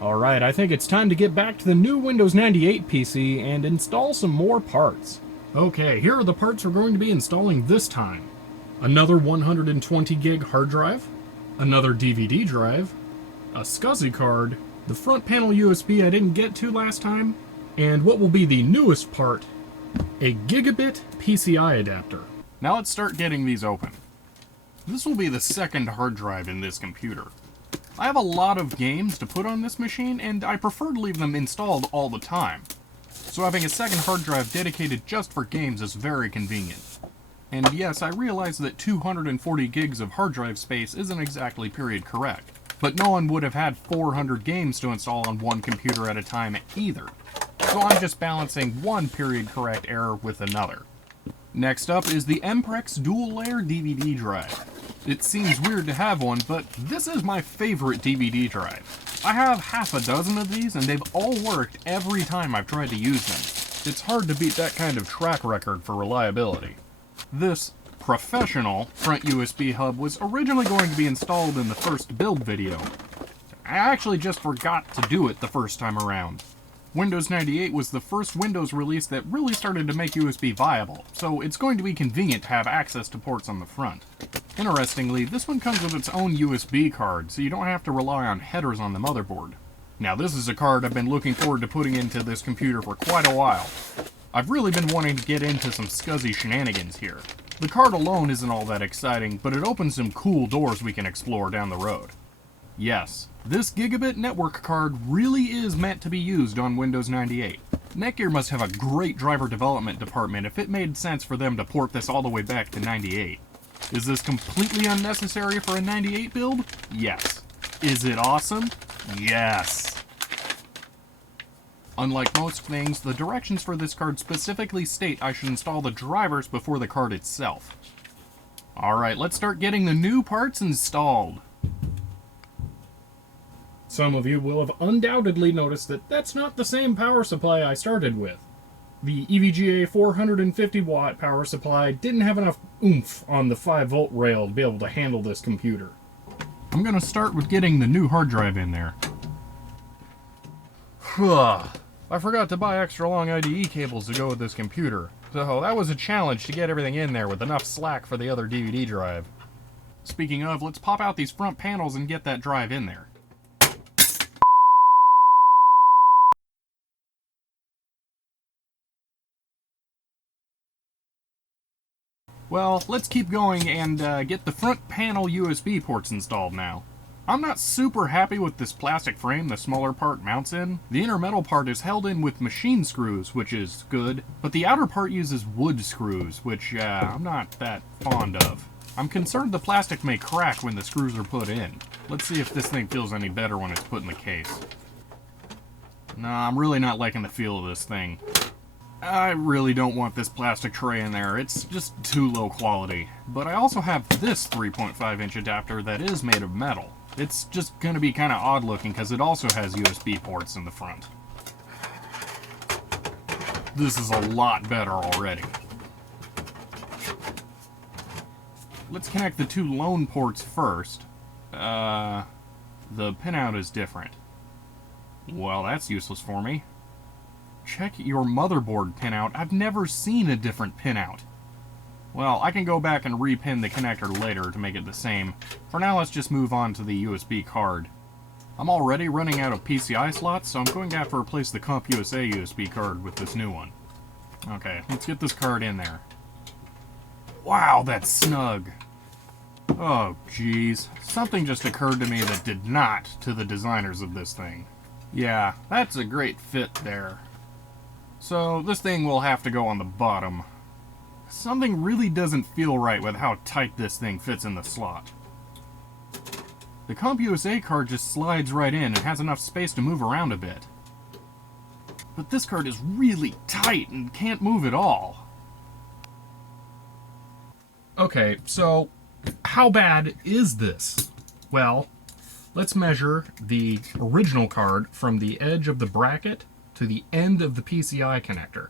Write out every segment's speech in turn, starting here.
Alright, I think it's time to get back to the new Windows 98 PC and install some more parts. Okay, here are the parts we're going to be installing this time. Another 120 gig hard drive, another DVD drive, a SCSI card, the front panel USB I didn't get to last time, and what will be the newest part, a Gigabit PCI adapter. Now let's start getting these open. This will be the second hard drive in this computer. I have a lot of games to put on this machine, and I prefer to leave them installed all the time. So having a second hard drive dedicated just for games is very convenient. And yes, I realize that 240 gigs of hard drive space isn't exactly period correct, but no one would have had 400 games to install on one computer at a time either. So I'm just balancing one period correct error with another. Next up is the Emprex dual layer DVD drive. It seems weird to have one, but this is my favorite DVD drive. I have half a dozen of these, and they've all worked every time I've tried to use them. It's hard to beat that kind of track record for reliability. This professional front USB hub was originally going to be installed in the first build video. I actually just forgot to do it the first time around. Windows 98 was the first Windows release that really started to make USB viable, so it's going to be convenient to have access to ports on the front. Interestingly, this one comes with its own USB card, so you don't have to rely on headers on the motherboard. Now this is a card I've been looking forward to putting into this computer for quite a while. I've really been wanting to get into some SCSI shenanigans here. The card alone isn't all that exciting, but it opens some cool doors we can explore down the road. Yes, this Gigabit network card really is meant to be used on Windows 98. Netgear must have a great driver development department if it made sense for them to port this all the way back to 98. Is this completely unnecessary for a 98 build? Yes. Is it awesome? Yes. Unlike most things, the directions for this card specifically state I should install the drivers before the card itself. Alright, let's start getting the new parts installed. Some of you will have undoubtedly noticed that that's not the same power supply I started with. The EVGA 450 watt power supply didn't have enough oomph on the 5-volt rail to be able to handle this computer. I'm going to start with getting the new hard drive in there. I forgot to buy extra long IDE cables to go with this computer, so that was a challenge to get everything in there with enough slack for the other DVD drive. Speaking of, let's pop out these front panels and get that drive in there. Well, let's keep going and get the front panel USB ports installed now. I'm not super happy with this plastic frame the smaller part mounts in. The inner metal part is held in with machine screws, which is good, but the outer part uses wood screws, which I'm not that fond of. I'm concerned the plastic may crack when the screws are put in. Let's see if this thing feels any better when it's put in the case. Nah, I'm really not liking the feel of this thing. I really don't want this plastic tray in there, it's just too low quality. But I also have this 3.5-inch adapter that is made of metal. It's just going to be kind of odd looking because it also has USB ports in the front. This is a lot better already. Let's connect the two lone ports first. The pinout is different. Well, that's useless for me. Check your motherboard pinout. I've never seen a different pinout. Well, I can go back and repin the connector later to make it the same. For now, let's just move on to the USB card. I'm already running out of PCI slots, so I'm going to have to replace the CompUSA USB card with this new one. Okay, let's get this card in there. Wow, that's snug. Oh, geez. Something just occurred to me that did not to the designers of this thing. Yeah, that's a great fit there. So, this thing will have to go on the bottom. Something really doesn't feel right with how tight this thing fits in the slot. The CompUSA card just slides right in and has enough space to move around a bit. But this card is really tight and can't move at all. Okay, so how bad is this? Well, let's measure the original card from the edge of the bracket to the end of the PCI connector.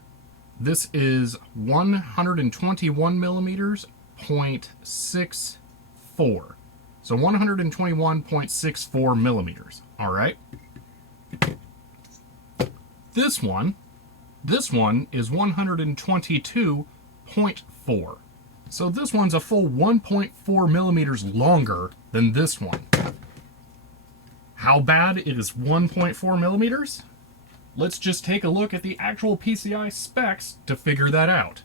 This is 121 millimeters, 0.64. So 121.64 millimeters, all right? this one is 122.4. So this one's a full 1.4 millimeters longer than this one. How bad is 1.4 millimeters? Let's just take a look at the actual PCI specs to figure that out.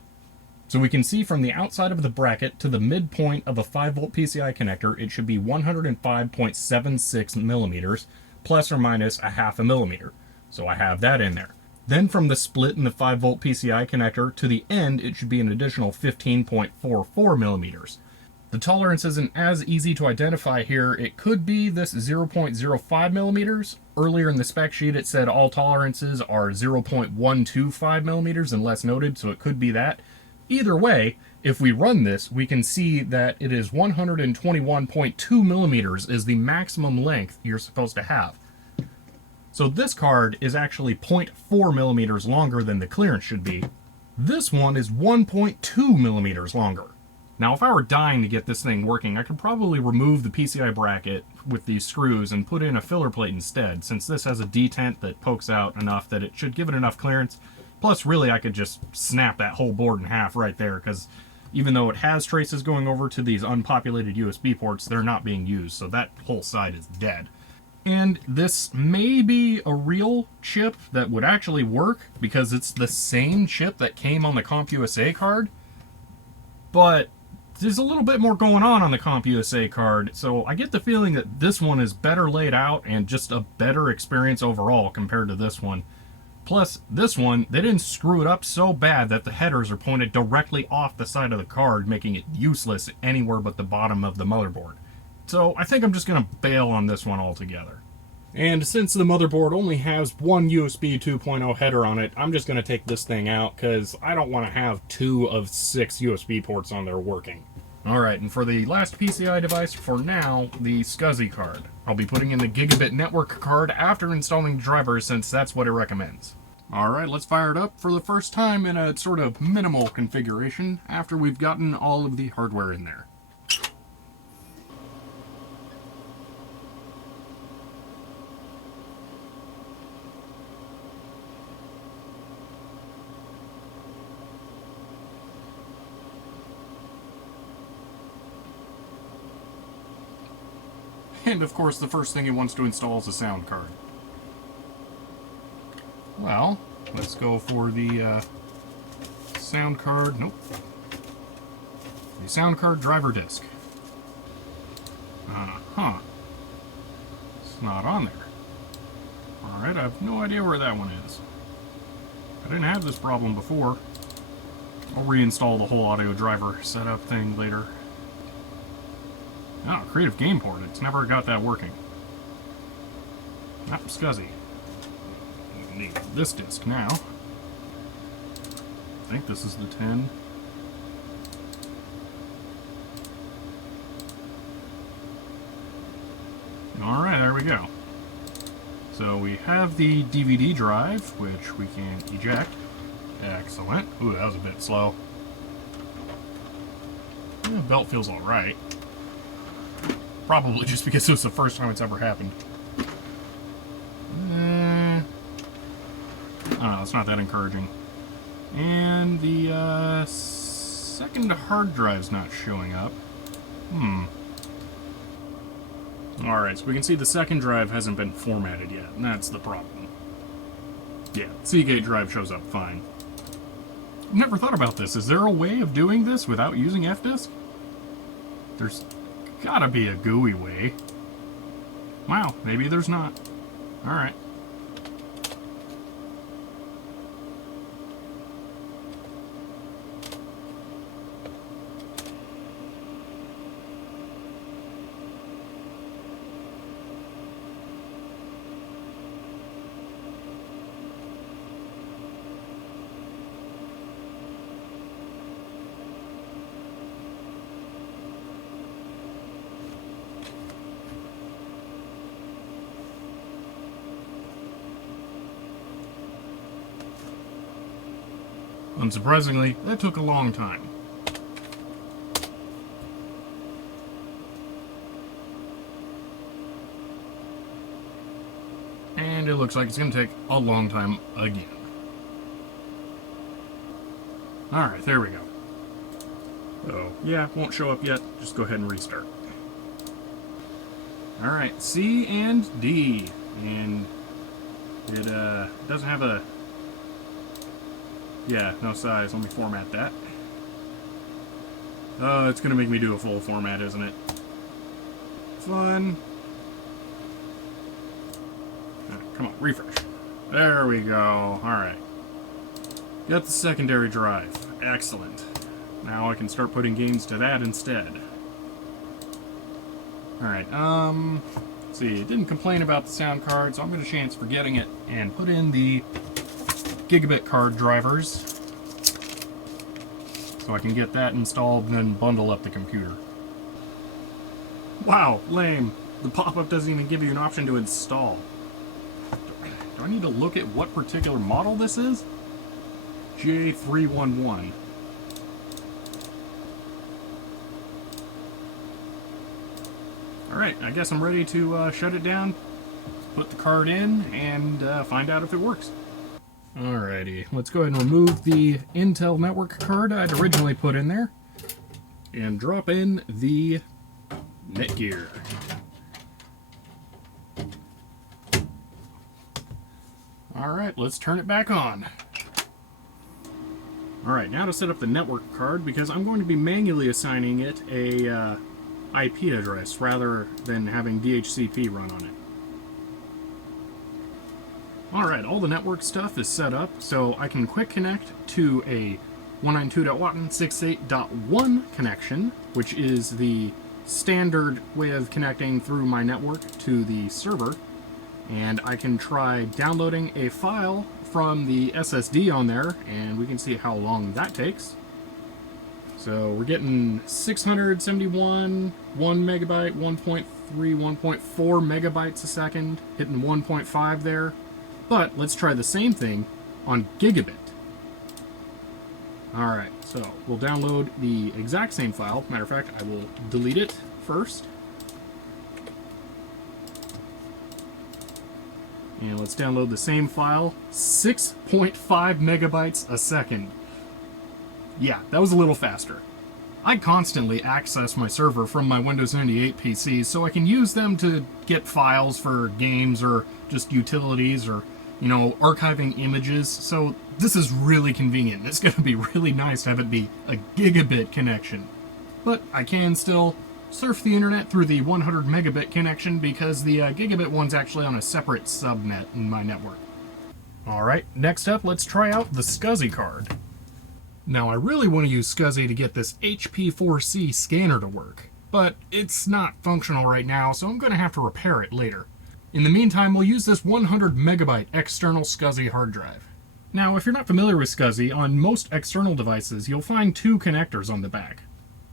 So we can see from the outside of the bracket to the midpoint of a 5-volt PCI connector, it should be 105.76 millimeters, plus or minus a half a millimeter. So I have that in there. Then from the split in the 5-volt PCI connector to the end, it should be an additional 15.44 millimeters. The tolerance isn't as easy to identify here. It could be this 0.05 millimeters. Earlier in the spec sheet, it said all tolerances are 0.125 millimeters unless noted, so it could be that. Either way, if we run this, we can see that it is 121.2 millimeters is the maximum length you're supposed to have. So this card is actually 0.4 millimeters longer than the clearance should be. This one is 1.2 millimeters longer. Now, if I were dying to get this thing working, I could probably remove the PCI bracket with these screws and put in a filler plate instead, since this has a detent that pokes out enough that it should give it enough clearance. Plus, really, I could just snap that whole board in half right there, because even though it has traces going over to these unpopulated USB ports, they're not being used, so that whole side is dead. And this may be a real chip that would actually work, because it's the same chip that came on the CompUSA card, but there's a little bit more going on the CompUSA card, so I get the feeling that this one is better laid out and just a better experience overall compared to this one. Plus, this one, they didn't screw it up so bad that the headers are pointed directly off the side of the card, making it useless anywhere but the bottom of the motherboard. So I think I'm just going to bail on this one altogether. And since the motherboard only has one USB 2.0 header on it, I'm just going to take this thing out because I don't want to have 2 of 6 USB ports on there working. Alright, and for the last PCI device for now, the SCSI card. I'll be putting in the Gigabit network card after installing drivers since that's what it recommends. Alright, let's fire it up for the first time in a sort of minimal configuration after we've gotten all of the hardware in there. And of course, the first thing it wants to install is a sound card. Well, let's go for the sound card. Nope. The sound card driver disk. It's not on there. Alright, I have no idea where that one is. I didn't have this problem before. I'll reinstall the whole audio driver setup thing later. Oh, creative game port. It's never got that working. Not SCSI. Need this disc now. I think this is the 10. Alright, there we go. So we have the DVD drive, which we can eject. Excellent. Ooh, that was a bit slow. The belt feels alright. Probably just because it was the first time it's ever happened. I don't know, it's not that encouraging. And the second hard drive's not showing up. Alright, so we can see the second drive hasn't been formatted yet, and that's the problem. Yeah, Seagate drive shows up fine. Never thought about this. Is there a way of doing this without using F-disk? There's gotta be a GUI way. Wow, maybe there's not. Alright. Unsurprisingly, that took a long time. And it looks like it's going to take a long time again. Alright, there we go. So, yeah, won't show up yet. Just go ahead and restart. Alright, C and D. And it doesn't have a... Yeah, no size. Let me format that. Oh, it's going to make me do a full format, isn't it? Fun. Right, come on, refresh. There we go. Alright. Got the secondary drive. Excellent. Now I can start putting games to that instead. Alright, let's see. It didn't complain about the sound card, so I'm going to chance forgetting it and put in the Gigabit card drivers so I can get that installed and then bundle up the computer. Wow, lame. The pop-up doesn't even give you an option to install. Do I need to look at what particular model this is? J311. Alright, I guess I'm ready to shut it down, put the card in, and find out if it works. Alrighty, let's go ahead and remove the Intel network card I'd originally put in there, and drop in the Netgear. Alright, let's turn it back on. Alright, now to set up the network card, because I'm going to be manually assigning it a IP address rather than having DHCP run on it. Alright, all the network stuff is set up, so I can quick connect to a 192.168.1 connection, which is the standard way of connecting through my network to the server. And I can try downloading a file from the SSD on there, and we can see how long that takes. So we're getting 671, 1 megabyte, 1.3, 1.4 megabytes a second, hitting 1.5 there. But let's try the same thing on Gigabit. Alright, so we'll download the exact same file. Matter of fact, I will delete it first. And let's download the same file, 6.5 megabytes a second. Yeah, that was a little faster. I constantly access my server from my Windows 98 PCs, so I can use them to get files for games or just utilities or, you know, archiving images. So this is really convenient. It's going to be really nice to have it be a gigabit connection. But I can still surf the internet through the 100 megabit connection because the gigabit one's actually on a separate subnet in my network. Alright, next up, let's try out the SCSI card. Now, I really want to use SCSI to get this HP4C scanner to work, but it's not functional right now, so I'm going to have to repair it later. In the meantime, we'll use this 100 megabyte external SCSI hard drive. Now, if you're not familiar with SCSI, on most external devices, you'll find two connectors on the back.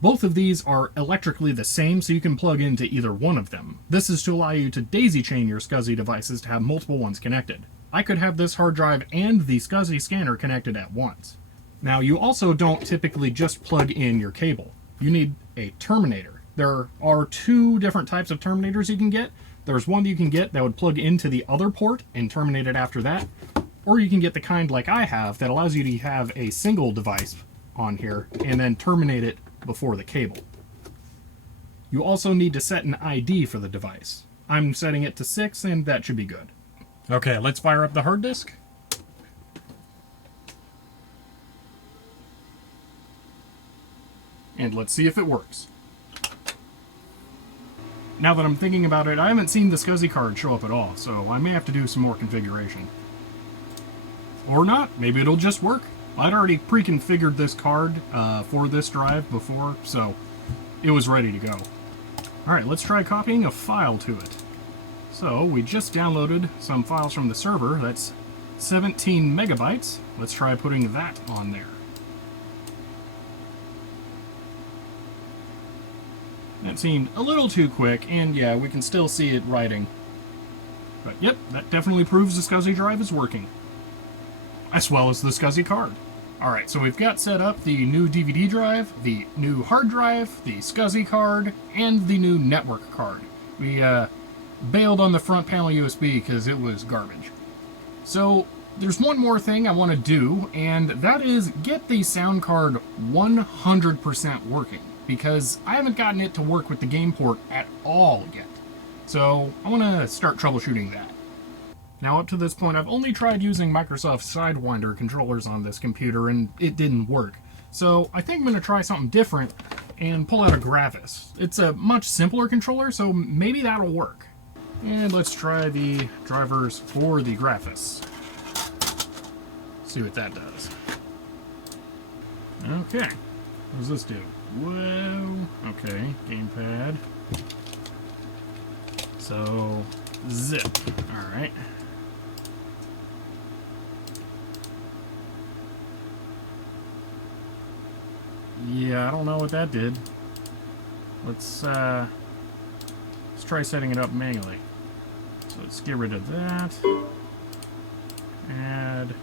Both of these are electrically the same, so you can plug into either one of them. This is to allow you to daisy chain your SCSI devices to have multiple ones connected. I could have this hard drive and the SCSI scanner connected at once. Now, you also don't typically just plug in your cable. You need a terminator. There are two different types of terminators you can get. There's one that you can get that would plug into the other port and terminate it after that. Or you can get the kind like I have that allows you to have a single device on here and then terminate it before the cable. You also need to set an ID for the device. I'm setting it to 6 and that should be good. Okay, let's fire up the hard disk. And let's see if it works. Now that I'm thinking about it, I haven't seen the SCSI card show up at all, so I may have to do some more configuration. Or not, maybe it'll just work. I'd already pre-configured this card for this drive before, so it was ready to go. Alright, let's try copying a file to it. So, we just downloaded some files from the server. That's 17 megabytes. Let's try putting that on there. That seemed a little too quick, and yeah, we can still see it writing. But yep, that definitely proves the SCSI drive is working. As well as the SCSI card. Alright, so we've got set up the new DVD drive, the new hard drive, the SCSI card, and the new network card. We bailed on the front panel USB because it was garbage. So there's one more thing I want to do, and that is get the sound card 100% working, because I haven't gotten it to work with the game port at all yet. So I want to start troubleshooting that. Now, up to this point, I've only tried using Microsoft Sidewinder controllers on this computer, and it didn't work. So I think I'm going to try something different and pull out a Gravis. It's a much simpler controller, so maybe that'll work. And let's try the drivers for the Gravis. See what that does. Okay. What does this do? Whoa. Okay. Gamepad. So, zip. Alright. Yeah, I don't know what that did. Let's try setting it up manually. So let's get rid of that. Add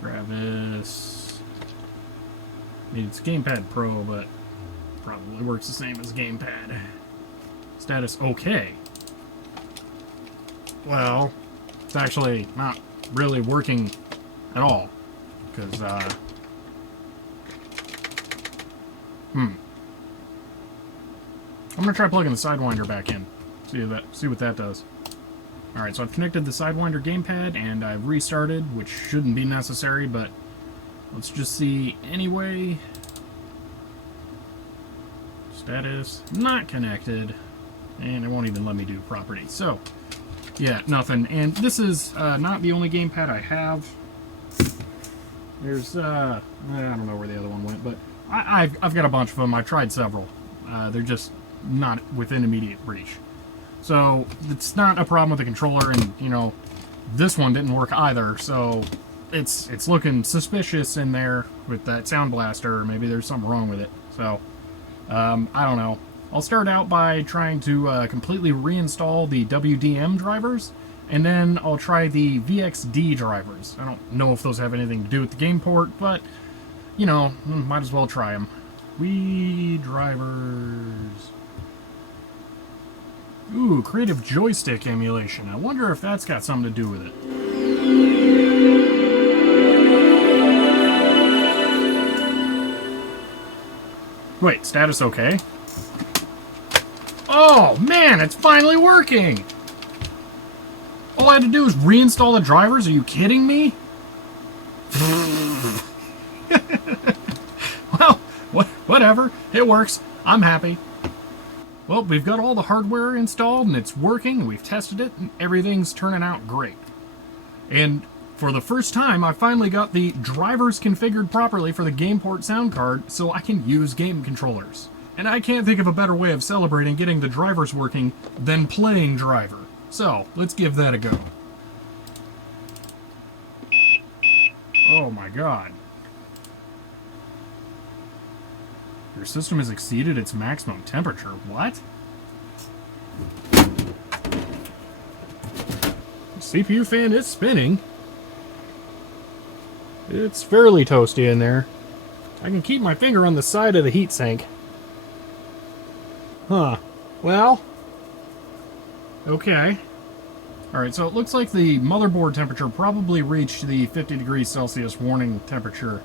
Gravis. I mean, it's Gamepad Pro, but probably works the same as Gamepad. Status okay. Well, it's actually not really working at all, because I'm gonna try plugging the Sidewinder back in. See what that does. Alright, so I've connected the Sidewinder gamepad and I've restarted, which shouldn't be necessary, but let's just see anyway. Status not connected, and it won't even let me do property. So, yeah, nothing. And this is not the only gamepad I have. There's I don't know where the other one went, but I've got a bunch of them. I've tried several. They're just not within immediate reach. So it's not a problem with the controller, and you know, this one didn't work either. So it's looking suspicious in there with that sound blaster. Maybe there's something wrong with it. So I don't know. I'll start out by trying to completely reinstall the WDM drivers, and then I'll try the VXD drivers. I don't know if those have anything to do with the game port, but you know, might as well try them. Wii drivers. Ooh, creative joystick emulation. I wonder if that's got something to do with it. Wait, status okay? Oh, man, it's finally working! All I had to do was reinstall the drivers? Are you kidding me? Well, whatever. It works. I'm happy. Well, we've got all the hardware installed and it's working, and we've tested it, and everything's turning out great. And for the first time, I finally got the drivers configured properly for the GamePort sound card so I can use game controllers. And I can't think of a better way of celebrating getting the drivers working than playing Driver. So, let's give that a go. Oh my god. Your system has exceeded its maximum temperature. What? The CPU fan is spinning. It's fairly toasty in there. I can keep my finger on the side of the heatsink. Huh. Well. Okay. Alright, so it looks like the motherboard temperature probably reached the 50 degrees Celsius warning temperature.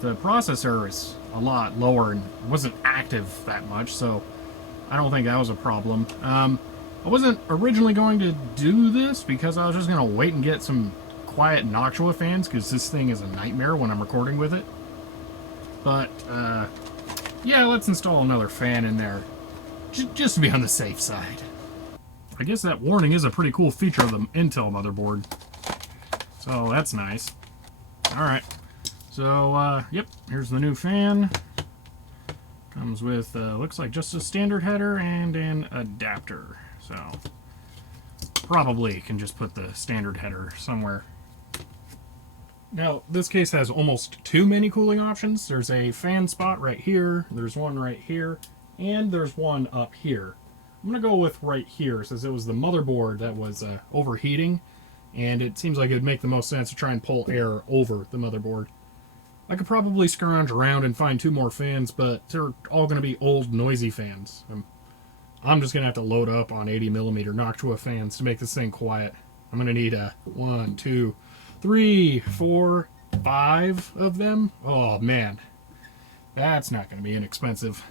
The processor is a lot lower and wasn't active that much, so I don't think that was a problem. I wasn't originally going to do this because I was just going to wait and get some quiet Noctua fans, because this thing is a nightmare when I'm recording with it. But, yeah, let's install another fan in there, just to be on the safe side. I guess that warning is a pretty cool feature of the Intel motherboard. So that's nice. Alright. So, yep, here's the new fan. Comes with, looks like just a standard header and an adapter. So, probably can just put the standard header somewhere. Now, this case has almost too many cooling options. There's a fan spot right here, there's one right here, and there's one up here. I'm going to go with right here, since it was the motherboard that was overheating, and it seems like it would make the most sense to try and pull air over the motherboard. I could probably scrounge around and find two more fans, but they're all going to be old, noisy fans. I'm just going to have to load up on 80mm Noctua fans to make this thing quiet. I'm going to need 1, 2, 3, 4, 5 of them. Oh, man. That's not going to be inexpensive.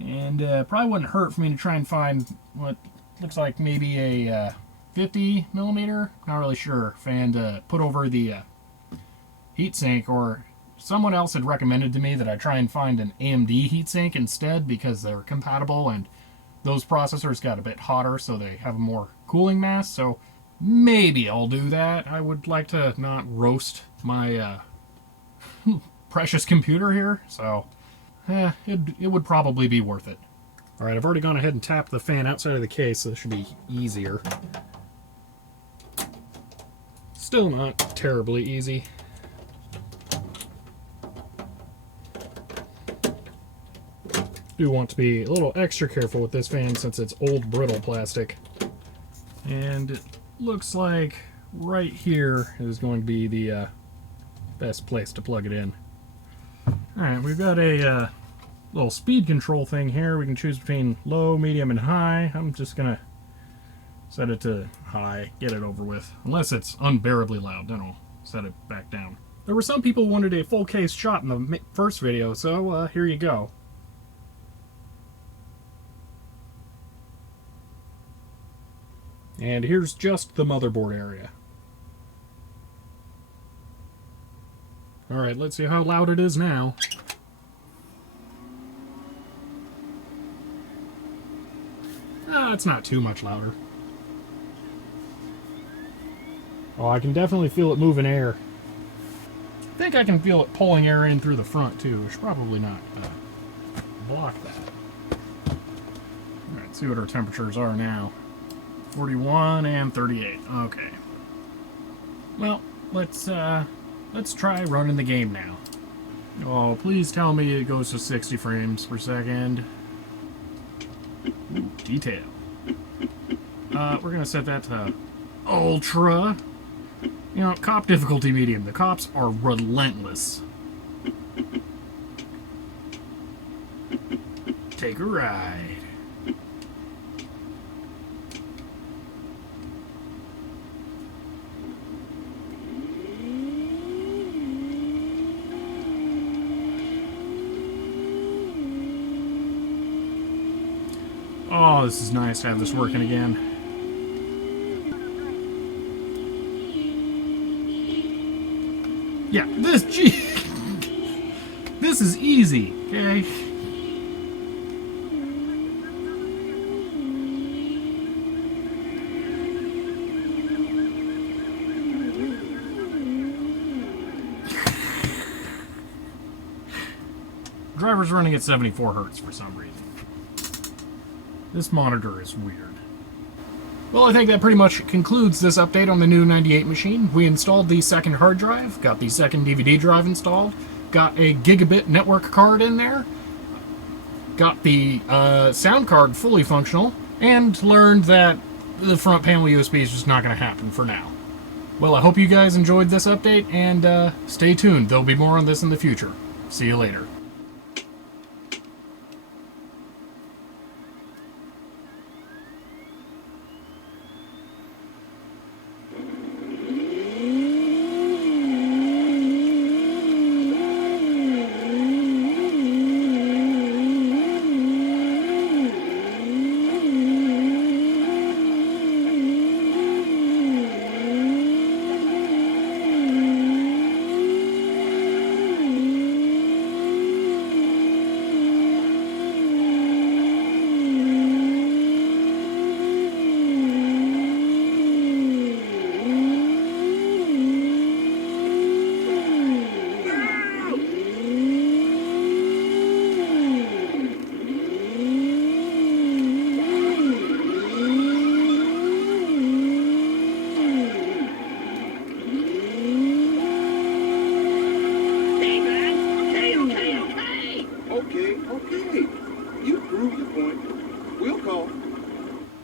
And probably wouldn't hurt for me to try and find what looks like maybe a 50 millimeter, not really sure, fan to put over the heatsink, or someone else had recommended to me that I try and find an AMD heatsink instead because they're compatible and those processors got a bit hotter, so they have a more cooling mass, so maybe I'll do that. I would like to not roast my precious computer here, so it would probably be worth it. Alright, I've already gone ahead and tapped the fan outside of the case, so this should be easier. Still not terribly easy. Do want to be a little extra careful with this fan since it's old brittle plastic. And it looks like right here is going to be the best place to plug it in. Alright, we've got a little speed control thing here. We can choose between low, medium, and high. I'm just going to set it to high, get it over with. Unless it's unbearably loud, then I'll set it back down. There were some people who wanted a full case shot in the first video, so here you go. And here's just the motherboard area. Alright, let's see how loud it is now. It's not too much louder. Oh, I can definitely feel it moving air. I think I can feel it pulling air in through the front too. I should probably not block that. Alright, see what our temperatures are now. 41 and 38. Okay. Well, let's try running the game now. Oh, please tell me it goes to 60 frames per second. Ooh, detail. We're gonna set that to ultra. You know, cop difficulty medium. The cops are relentless. Take a ride. Oh, this is nice to have this working again. Yeah, this is easy, okay? Driver's running at 74 Hertz for some reason. This monitor is weird. Well, I think that pretty much concludes this update on the new 98 machine. We installed the second hard drive, got the second DVD drive installed, got a Gigabit network card in there, got the sound card fully functional, and learned that the front panel USB is just not going to happen for now. Well, I hope you guys enjoyed this update, and stay tuned. There'll be more on this in the future. See you later. Okay. You prove your point. We'll call.